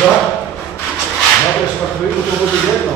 Так? надо швартуємо, то буде видно.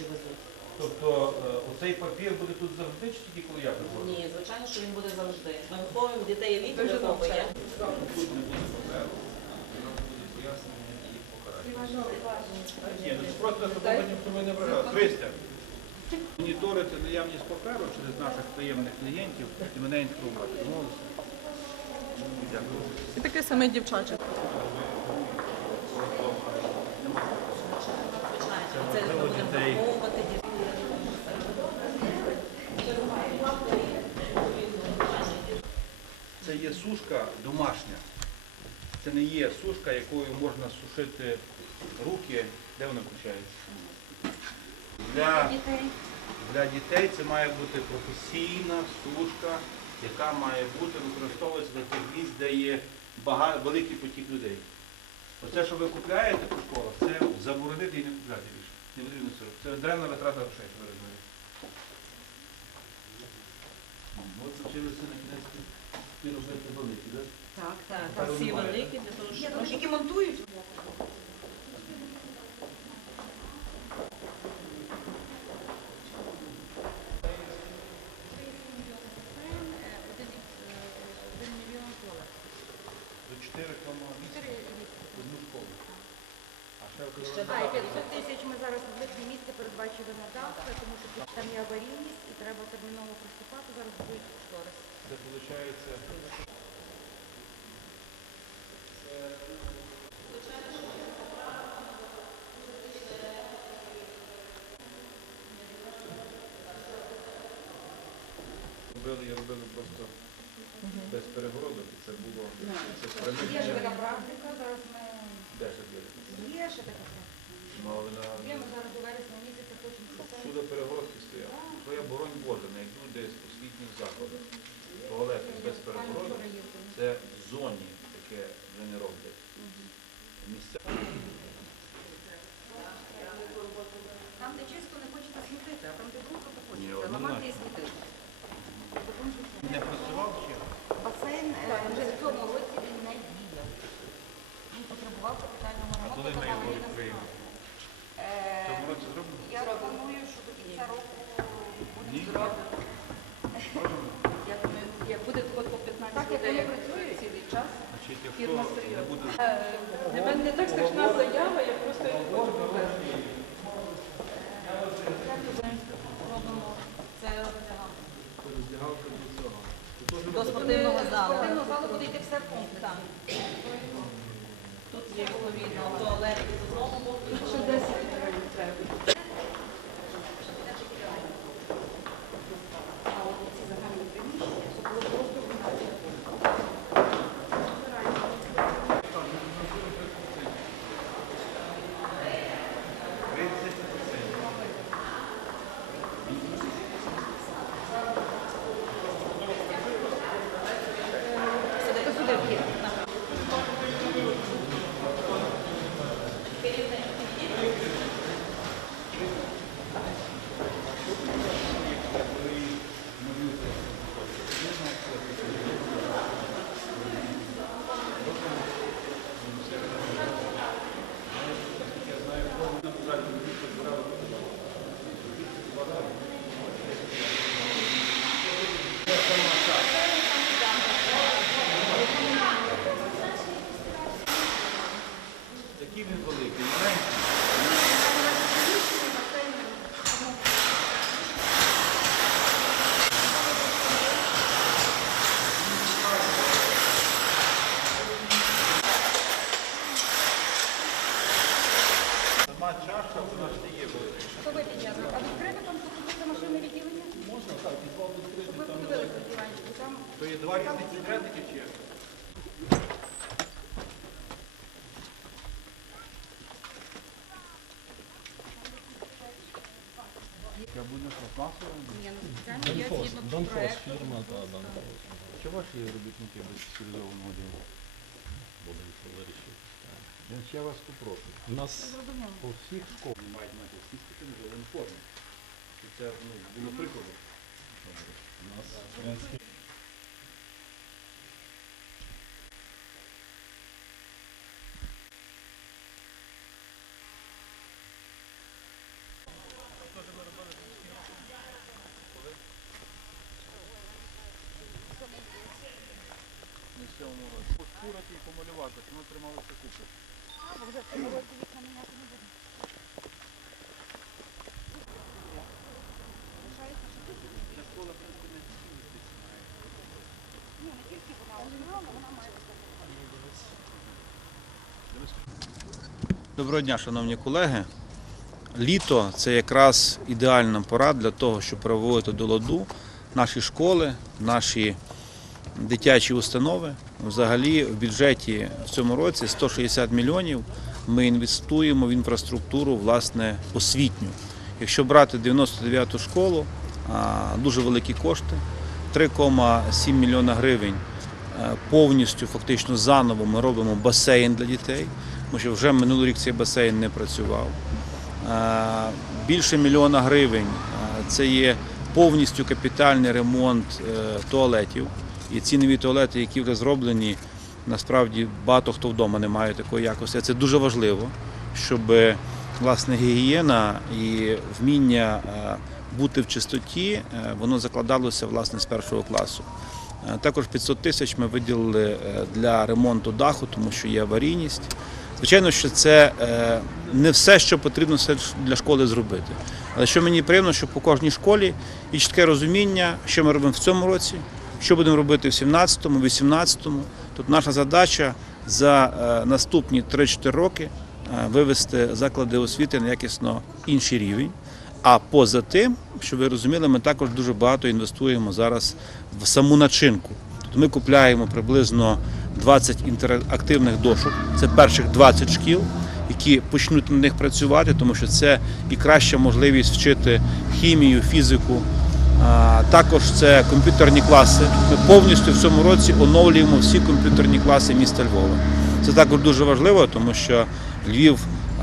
Поручні везуть. Тобто е, оцей папір буде тут завжди чи тільки коли я приходжу? Ні, звичайно, що він буде завжди. Ми виховуємо дітей віку, виховує. Тут не буде паперу, у нас буде пояснення і покарання. Ні, ну це просто потім щоб ви не брали. Дивіться, моніторити наявність паперу через наших таємних клієнтів і мене інформувати. Дякую. І таке саме дівчаче. Дітей. Це є сушка домашня. Це не є сушка, якою можна сушити руки, де вона включається. Для, для дітей це має бути професійна сушка, яка має бути використовуватися на тих місць, де є багато, великий потік людей. Оце, що ви купляєте по школах, це заборонити і не купляти більше і потрібно 40. Це древна витрата грошей, що ви розумієте. От вчилися на кінець ті розетки великі, так? Так, так, там всі великі, для того, щоб... Я думаю, які монтують. До 4, одну школу. А, і 500 тисяч ми зараз в липні місці передбачили на дах, тому що тут там є аварійність і треба терміново приступати. Зараз будуть кошторис. Це виходить. Робили, я робили просто без перегородок, і це було це Є ж така практика, зараз ми є? ще така практика. Ну, на Є, ми зараз до вересня місяця хочемо все. всюди перегородки стояли. То я боронь Боже, не йду десь в освітніх закладах. Туалети без перегородок. Це в зоні таке вже не роблять. Місця. Там, де чисто не хочеться смітити, а там, де думка, то хочеться. Ламати і смітити. Не працював ще? Басейн е, вже в цьому році. Потребував капітального А коли ми його Е, цьому році зробимо? Я пропоную, що до кінця року буде зроблено. Я як буде от по 15 Так, як людей як працюють. цілий час. Значить, Фірма не серйозна. буде Для мене не так страшна заява, як просто я не хочу провести. Робимо це до спортивного залу. спортивного залу буде йти все. Так. Тут є відповідно туалет з одного боку. і з Ще другого. 10 гривень треба. А от ці загальні приміщення, щоб було просто в нас. Сюди, сюди вхід. такий він великий, маленький. Сама чаша вона ж не є велика. То ви підняли. А відкрити там це машинне відділення? Можна так, підвал відкрити, Щоб ви там подивилися диванчику. Там То є два різних підрядники чи як? Ні, ну спеціально є згідно проекту. Чи ваші робітники без спеціалізованого ділу? Я вас попрошу. У нас Зрозуміло. По всіх школах мають мати всі стипендії вже в уніформі. І це ну, було прикладом. у нас Український На сьомому році. Пошкурити і помалювати, щоб воно трималося купи. Ця школа, в принципі, не Доброго дня, шановні колеги. Літо це якраз ідеальна пора для того, щоб приводити до ладу наші школи, наші дитячі установи. Взагалі в бюджеті в цьому році 160 мільйонів ми інвестуємо в інфраструктуру власне освітню. Якщо брати 99-ту школу, дуже великі кошти, 3,7 мільйона гривень е, повністю фактично заново ми робимо басейн для дітей, тому що вже минулий рік цей басейн не працював. Е, Більше мільйона гривень е, це є повністю капітальний ремонт туалетів. І ці нові туалети, які вже зроблені, насправді багато хто вдома не має такої якості. Це дуже важливо, щоб власне гігієна і вміння е, бути в чистоті, е, воно закладалося власне з першого класу. Е, Також 500 тисяч ми виділили для ремонту даху, тому що є аварійність. Звичайно, що це не все, що потрібно для школи зробити. Але що мені приємно, що по кожній школі є чітке розуміння, що ми робимо в цьому році, що будемо робити в 17-му, 18-му. Тут наша задача за е, наступні 3-4 роки е, вивести заклади освіти на якісно інший рівень. А поза тим, щоб ви розуміли, ми також дуже багато інвестуємо зараз в саму начинку. Тобто ми купляємо приблизно 20 інтерактивних дошок. Це перших 20 шкіл, які почнуть на них працювати, тому що це і краща можливість вчити хімію, фізику. Також це комп'ютерні класи. Ми повністю в цьому році оновлюємо всі комп'ютерні класи міста Львова. Це також дуже важливо, тому що Львів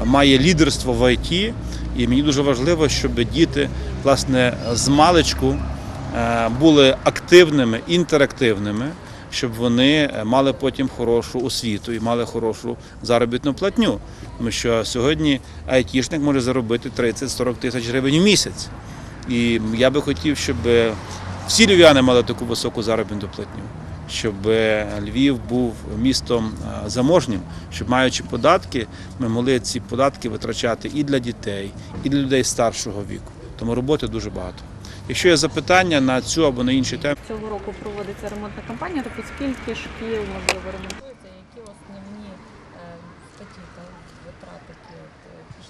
має лідерство в ІТ, і мені дуже важливо, щоб діти власне з маличку е, були активними, інтерактивними, щоб вони е, мали потім хорошу освіту і мали хорошу заробітну платню. Тому що сьогодні айтішник може заробити 30-40 тисяч гривень в місяць. І я би хотів, щоб всі львів'яни мали таку високу заробітну платню, щоб Львів був містом е, заможнім, щоб маючи податки, ми могли ці податки витрачати і для дітей, і для людей старшого віку. Тому роботи дуже багато. Якщо є запитання на цю або на інші теми, Цього року проводиться ремонтна кампанія, тобто скільки шкіл можливо ремонтується, які основні е, статті та витрати, які от, е, пішли цього року?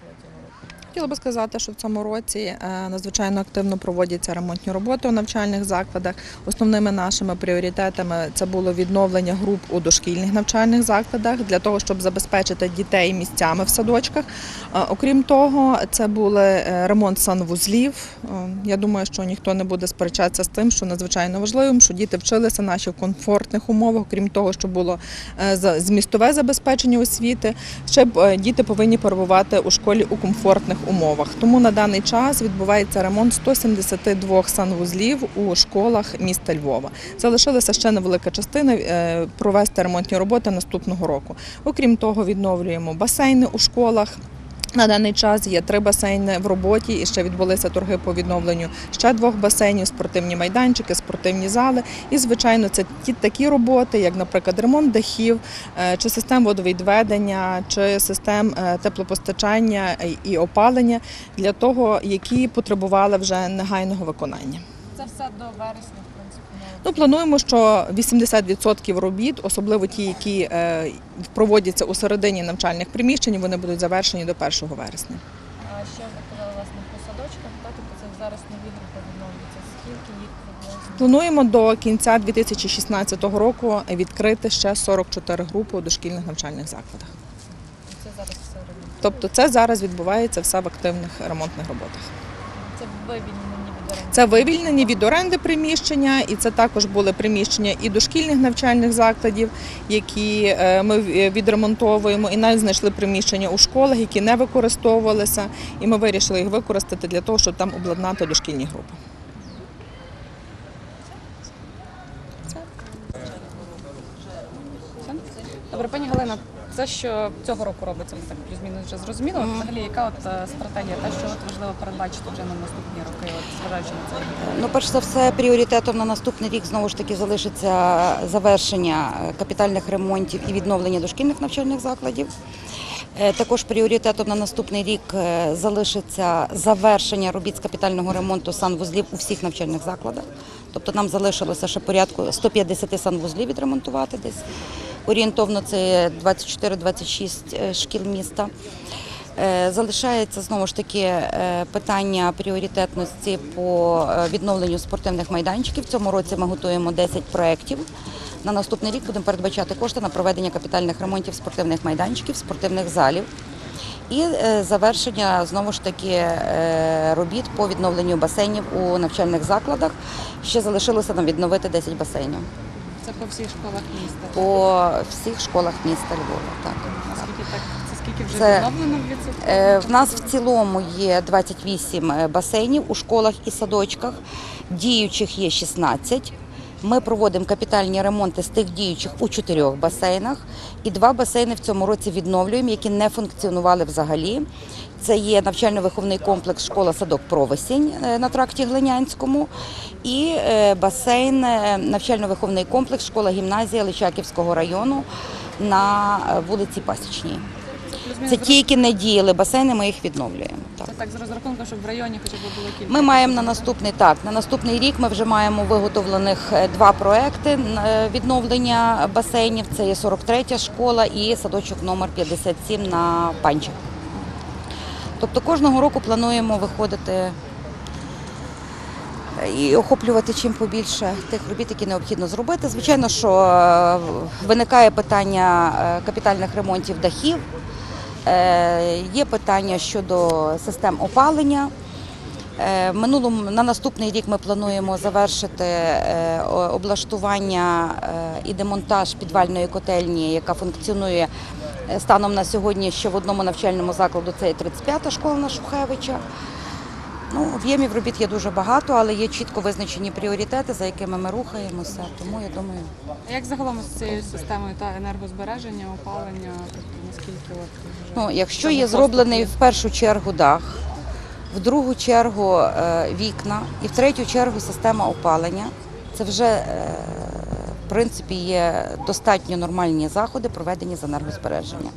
Хотіла би сказати, що в цьому році е, надзвичайно активно проводяться ремонтні роботи у навчальних закладах. Основними нашими пріоритетами це було відновлення груп у дошкільних навчальних закладах для того, щоб забезпечити дітей місцями в садочках. Е, Окрім того, це були е, ремонт санвузлів. Я думаю, що ніхто не буде сперечатися з тим, що надзвичайно важливим, що діти вчилися наші в комфортних умовах. Крім того, що було змістове забезпечення освіти, ще діти повинні перебувати у школі у комфортних умовах. Тому на даний час відбувається ремонт 172 санвузлів у школах міста Львова. Залишилася ще невелика частина е, провести ремонтні роботи наступного року. Окрім того, відновлюємо басейни у школах. На даний час є три басейни в роботі і ще відбулися торги по відновленню ще двох басейнів, спортивні майданчики, спортивні зали. І, звичайно, це ті такі роботи, як, наприклад, ремонт дахів, е, чи систем водовідведення, чи систем е, теплопостачання і опалення для того, які потребували вже негайного виконання. Це все до вересня. Ну, плануємо, що 80% робіт, особливо ті, які е, проводяться у середині навчальних приміщень, вони будуть завершені до 1 вересня. А ще ви казали власне по садочках, так, тобто це зараз нові групи відновлюються. Скільки їх приблизно? Плануємо до кінця 2016 року відкрити ще 44 групи у дошкільних навчальних закладах. Це зараз все. Тобто це зараз відбувається все в активних ремонтних роботах. Це оренди. Це вивільнені від оренди приміщення, і це також були приміщення і дошкільних навчальних закладів, які е, ми відремонтовуємо, і навіть знайшли приміщення у школах, які не використовувалися, і ми вирішили їх використати для того, щоб там обладнати дошкільні групи. Це що цього року робиться, ми так плюс-мінус вже зрозуміло. Взагалі, яка от е, стратегія, та що от важливо передбачити вже на наступні роки, от зважаючи на це? Ну, перш за все, пріоритетом на наступний рік знову ж таки залишиться завершення е, капітальних ремонтів і відновлення дошкільних навчальних закладів. Е, Також пріоритетом на наступний рік залишиться завершення робіт з капітального ремонту санвузлів у всіх навчальних закладах. Тобто нам залишилося ще порядку 150 санвузлів відремонтувати десь. Орієнтовно це 24-26 е, шкіл міста. Е, Залишається знову ж таки е, питання пріоритетності по відновленню спортивних майданчиків. В цьому році ми готуємо 10 проєктів. На наступний рік будемо передбачати кошти на проведення капітальних ремонтів спортивних майданчиків, спортивних залів. І завершення знову ж таки робіт по відновленню басейнів у навчальних закладах. Ще залишилося нам відновити 10 басейнів Це по всіх школах міста. по всіх школах міста Львова. Так. Наскільки так? Це скільки вже Це, відновлено в відсотках? Е, В нас в цілому є 28 басейнів у школах і садочках. Діючих є 16. Ми проводимо капітальні ремонти з тих діючих у чотирьох басейнах. І два басейни в цьому році відновлюємо, які не функціонували взагалі. Це є навчально-виховний комплекс школа-садок Провесінь е, на тракті Глинянському і е, басейн е, навчально-виховний комплекс школа-гімназія Личаківського району на вулиці Пасічній. Це з ті, які не діяли басейни, ми їх відновлюємо. Так. Це так з розрахунку, щоб в районі хоча б було кілька. Ми маємо на наступний так. На наступний рік ми вже маємо виготовлених два проекти відновлення басейнів. Це є 43-я школа і садочок номер 57 на Панчах. Тобто кожного року плануємо виходити е, і охоплювати чим побільше тих робіт, які необхідно зробити. Звичайно, що е, виникає питання е, капітальних ремонтів дахів, є питання щодо систем опалення. Минулому на наступний рік ми плануємо завершити облаштування і демонтаж підвальної котельні, яка функціонує станом на сьогодні ще в одному навчальному закладу. Це 35-та школа на Шухевича. Ну, об'ємів робіт є дуже багато, але є чітко визначені пріоритети, за якими ми рухаємося. Тому я думаю, А Як загалом з цією системою та енергозбереження, опалення, тобто наскільки от вже Ну, якщо є зроблений в першу чергу дах, в другу чергу е, вікна і в третю чергу система опалення, це вже е, принципі є достатньо нормальні заходи, проведені з енергозбереження.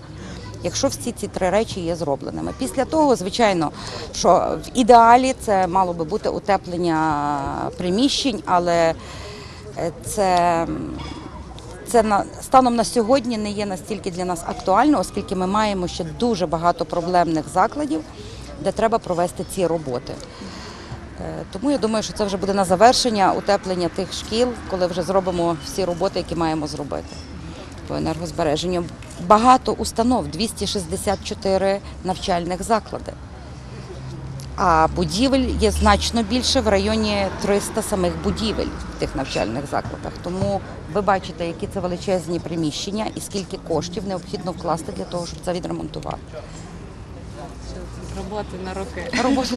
Якщо всі ці три речі є зробленими. Після того, звичайно, що в ідеалі це мало би бути утеплення приміщень, але е, це це на станом на сьогодні не є настільки для нас актуально, оскільки ми маємо ще дуже багато проблемних закладів, де треба провести ці роботи. Е, Тому я думаю, що це вже буде на завершення утеплення тих шкіл, коли вже зробимо всі роботи, які маємо зробити по енергозбереженню. Багато установ, 264 навчальних заклади. А будівель є значно більше в районі 300 самих будівель в тих навчальних закладах. Тому ви бачите, які це величезні приміщення і скільки коштів необхідно вкласти для того, щоб це відремонтувати. роботи на роки. Роботи